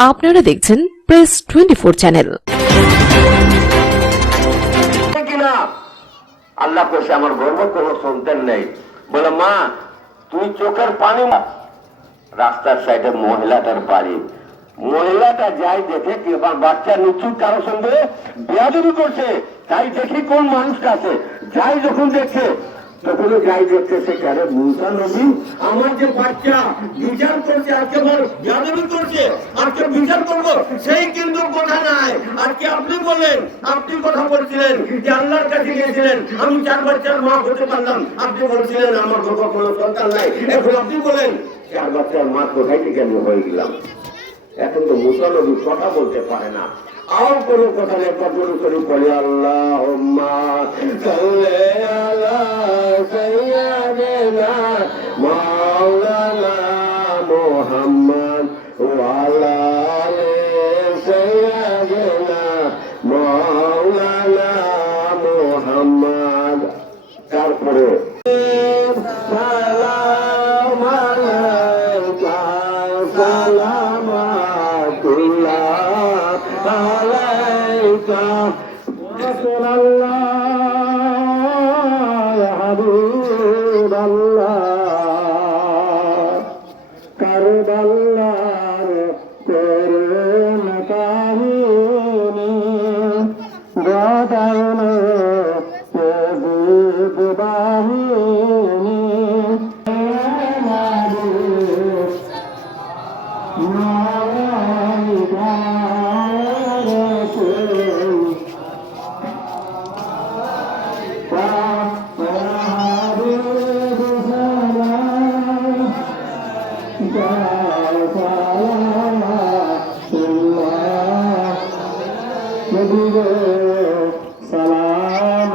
আপনারা দেখছেন press 24 channel. আল্লাহ কইছে আমার গর্ব কোনো সন্তান নেই, বলে মা তুই চোখের পানি রাস্তার সাইডে মহিলাটার বাড়ি, মহিলাটা যাই দেখে কি বাচ্চা নিচু কারো সঙ্গে বেয়াদবি করছে, তাই দেখি কোন মানুষটা আছে, যাই যখন দেখছে তখন যাই দেখছে সেখানে মুসা নবী আমার যে বাচ্চা বিচার করছে, আজকে বেয়াদবি করছে, আজকে বিচার করবো, সেই কিন্তু কথা নাই। আজকে আপনি বলেন, আপনি কথা বলছিলেন যে আল্লাহর কাছে গিয়েছিলেন, আমি 4 বাচ্চার মা হতে পারলাম, আপনি বলছিলেন আমার গর্ব কোনো সন্তান নাই, এখন আপনি বলেন 4 বাচ্চার মা কোথায় থেকে আমি হয়ে গেলাম। এখন তো মুসা নবী কথা বলতে পারে না, আর কোন কথা নেই, কবুল করি বলে আল্লাহুম্মা সাল্লি আলা সাইয়্যিদিনা মাওলানা মুহাম্মদ ওয়া আলা আলি সাইয়্যিদিনা মাওলানা মুহাম্মদ। তারপরে সালাম আলাইকা সালামাতুল্লাহ আলাইকা রাসূলুল্লাহ ইয়া হাবিবাল্লাহ। কারবালার করুণ কাহিনী গাদাইল ইয়াজিদ বাহিনী সালাম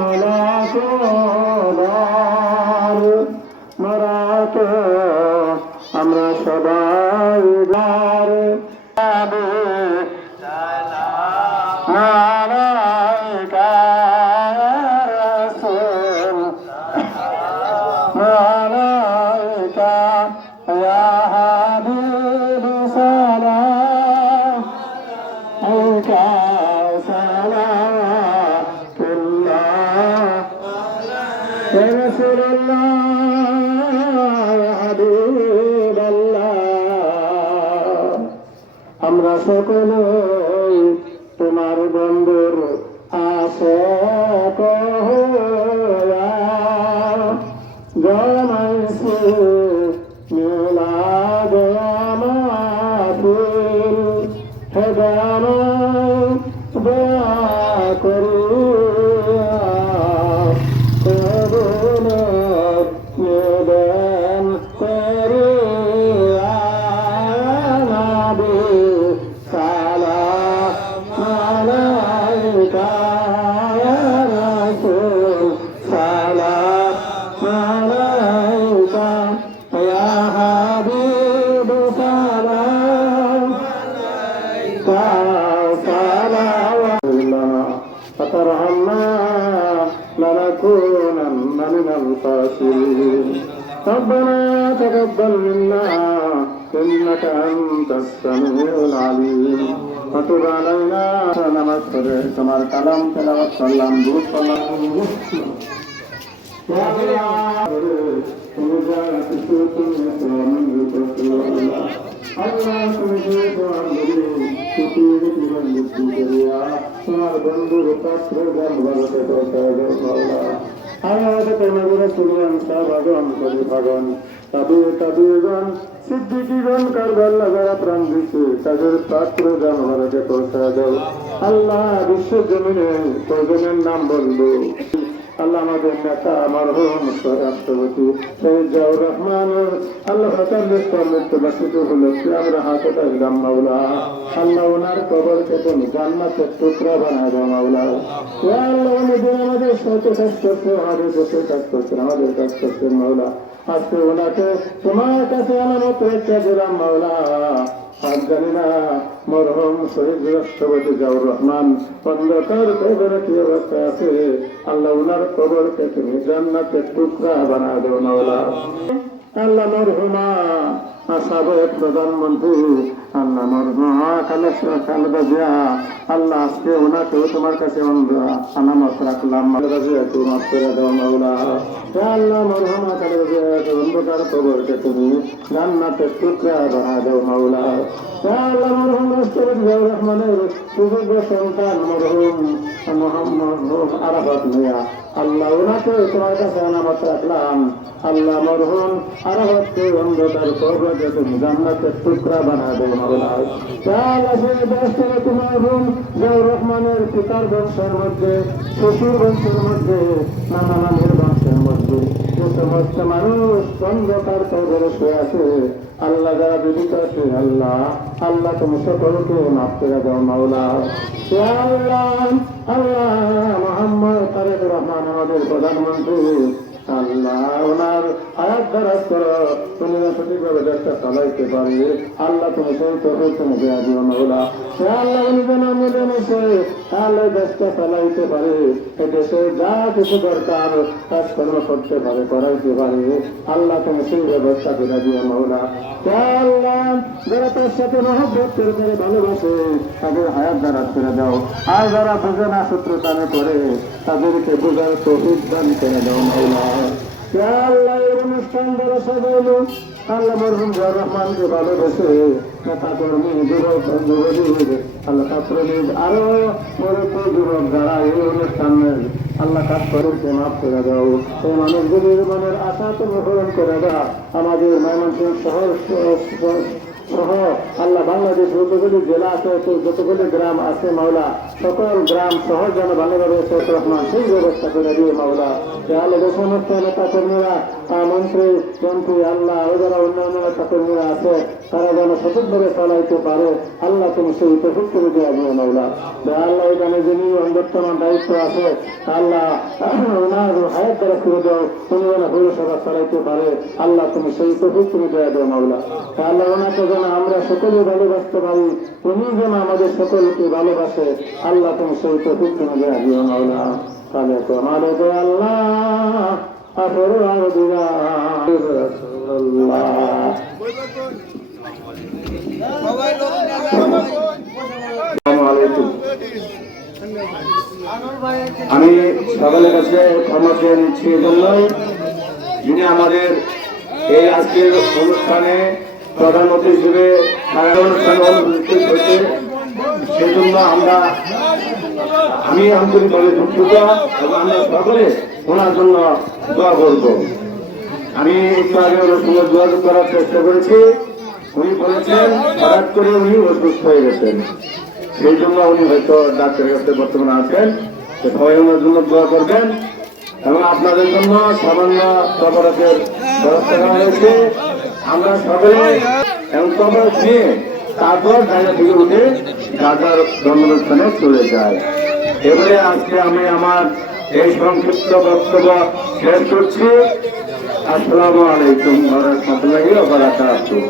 মরাত আমরা সবাই আলাইকা রাসূল আলাইকা ইয়া হাবিব সালাম আলাইকা সালাওয়াতুল্লাহ ইয়া রাসূলুল্লাহ ইয়া হাবিবাল্লাহ। আমরা সকলেই তোমার বন্ধুর আশিক হইয়া জমাইছি মিলাদ মাহফিল, হে জানাই দোয়া করিয়া কবুল নিবেন করিয়া নবী সালাম আলাইকা ইয়া রাসূল সালাম আলাইকা ইয়া হাবিব সালাম আলাইকা সালাওয়াতুল্লাহ فترحمنا لنكونن من الخاسرين ربنا تقبل منا إنك أنت السميع العليم وتب علينا نمسكر তোমার কালাম তেলাওয়াত করলাম, দুরূদ পড়লাম। আল্লাহ তুমি যে দোয়া করি সুখীর জীবন মুক্তি করিয়া তোমার বন্ধুর পাত্র ভাগবতে পৌঁছায় দেও মাওলা। আমাদের তোমাদের সুলিয়ান সাহাবাগণ খলিফাগণ তাবিগণ সিদ্দিকীগণ কারবালা যারা প্রাণ দিচ্ছে তাদের পাত্র জানভারতে পৌঁছায় দেও আল্লাহ। বিশ্ব জমিনে কয়জনের নাম বলবো আল্লাহ, আমাদের নেতা মরহুম রাষ্ট্রপতি জিয়াউর রহমান আল্লাহ মৃত্যুবার্ষিকী উপলক্ষে আমরা হাতে থাকলাম মাওলা। আল্লাহ ওনার কবরকে তুমি জান্নাতের টুকরা বানায় দাও মাওলা। আল্লাহ উনি আমাদের সাথে কাজ করছে, আমাদের দেশের কাজ করছেন, আমাদের কাজ করছেন মাওলা। আজকে ওনাকে তোমার কাছে আমানত রেখে দিলাম মাওলা। জানি না মরহুম শহীদ রাষ্ট্রপতি জিয়াউর রহমান অন্ধকার কবরে কি অবস্থায় আছে, আল্লাহ উনার কবরকে তুমি জান্নাতের টুকরা বানা দাও মাওলা। আল্লাহ মরহুমা সাবেক প্রধানমন্ত্রী আল্লাহ মরহুমা খালেদা জিয়া, আল্লাহ আজকে ওনাকেও তোমার কাছে আনামত রাখলাম, খালেদা জিয়াকে মাফ করে দাও মাওলা। আল্লাহ মরহুমা খালেদা জিয়াকে অন্ধকার কবরকে তুমি জান্নাতের টুকরা বানা দাও মাওলা। আল্লাহ মরহুম রাষ্ট্রপতি জিয়াউর রহমানের সুযোগ্য সন্তান মরহুম মোহাম্মদ আরাফাত মিয়া, আল্লাহ ওনাকে তোমার কাছে আনামত রাখলাম, আল্লাহ মরহুম আরাফাতকে অন্ধকার কবরকে তুমি জান্নাতের টুকরা বানা দাও মাওলা। আল্লাহ সেই রাষ্ট্রপতি মরহুম জিয়াউর রহমানের পিতার বংশের মধ্যে, শ্বশুর বংশের মধ্যে, নানা নানির বংশের মধ্যে যে সমস্ত মানুষ অন্ধকার কবরে শুয়ে আছে, আল্লাহ যারা জীবিত আছে, আল্লাহ আল্লাহ তুমি সকলকে মাফ করে দাও মাওলা। আল্লাহ আল্লাহ মোহাম্মদ তারেক রহমান আমাদের প্রধানমন্ত্রী, আল্লাহ ওনার হায়াত দারাজ করো, তুমি সঠিকভাবে দেশটা চালাইতে পারি, আল্লাহ তুমি সেই তৌফিক তুমি দেয়া দিও মাওলা। আল্লাহ উনি যেন মিলেমিশে আল্লাহ দেশটা চালাইতে পারে, এই দেশে যা কিছু দরকার কাজকর্ম করতে পারে, করাইতে পারে, আল্লাহ তুমি সেই ব্যবস্থা করে দিও মাওলা। আল্লাহ যারা তার সাথে মহব্বত করে ভালোবাসে তাদের হায়াত দারাজ করে দাও, আর যারা বুঝে না শত্রুতানে করে তাদেরকে বোঝার তৌফিক দান করে দাও মাওলা। আল্লাহ এই অনুষ্ঠান যারা সাজাইলো, আল্লাহ মরহুম জিয়াউর রহমানকে ভালোবেসে নেতা কর্মী যুবক যুবতী আল্লাহ ছাত্রলীগ আরো মরত যুবক যারা এই অনুষ্ঠানের আল্লাহ কাজ করতে মাফ করে দাও, এই মানুষগুলির মনের আশা তুমি পূরণ করে দাও। আমাদের ময়মনসিংহ শহর সহ আল্লাহ বাংলাদেশ যতগুলি জেলা আছে, যতগুলি গ্রাম আছে মাওলা, সকল গ্রাম শহর যেন ভালোভাবে শেখ রহমান সেই ব্যবস্থা করে দিয়ে মাওলা। আল্লাহ যে সমস্ত নেতা কর্মীরা মন্ত্রী আল্লাহ ও যারা অন্যান্য নেতা কর্মীরা আছে তারা যেন সঠিকভাবে চালাইতে পারে, আল্লাহ তুমি সেই তৌফিক করে দেওয়া দিও মাওলা। আল্লাহ এখানে যিনি বর্তমান দায়িত্ব আছে, আল্লাহ ওনার হায়াত দ্বারা করে দাও, উনি যেন পৌরসভা চালাইতে পারে, আল্লাহ তুমি সেই তৌফিক করে দেওয়া দিও মাওলা। আল্লাহ ওনাকে যেন আমরা সকলে ভালোবাসতে পারি, উনি যেন আমাদের সকলকে ভালোবাসে, আল্লাহ তুমি সেই তৌফিক করে দেওয়া দিও মাওলা। তাহলে তো আমাদের আল্লাহ আসর আর দিবা আমি সকলের কাছে ক্ষমা চেয়ে নিচ্ছি এজন্যই, যিনি আমাদের এই আজকের অনুষ্ঠানে প্রধানমন্ত্রী হিসেবে অনুষ্ঠানে অনুষ্ঠিত হয়েছে, সেজন্য আমি আন্তরিকভাবে দুঃখিত এবং আমরা সকলে ওনার জন্য দোয়া করব। আমি একটু আগে ওনার সঙ্গে যোগাযোগ করার চেষ্টা করেছি, উনি বলেছেন হঠাৎ করে উনি অসুস্থ হয়ে গেছেন, সেই জন্য উনি হয়তো ডাক্তারের কাছে বর্তমানে আছেন, সবাই ওনার জন্য দোয়া করবেন এবং আপনাদের জন্য সামান্য তবরকের ব্যবস্থা করা হয়েছে। আমরা সকলে এবং তবরক নিয়ে তারপর জায়গা থেকে উঠে গাজার জন্মস্থানে চলে যায়। এবারে আজকে আমি আমার এই সংক্ষিপ্ত বক্তব্য শেষ করছি। আসসালামু আলাইকুম ওয়া রাহমাতুল্লাহি ওয়া বারাকাতুহু।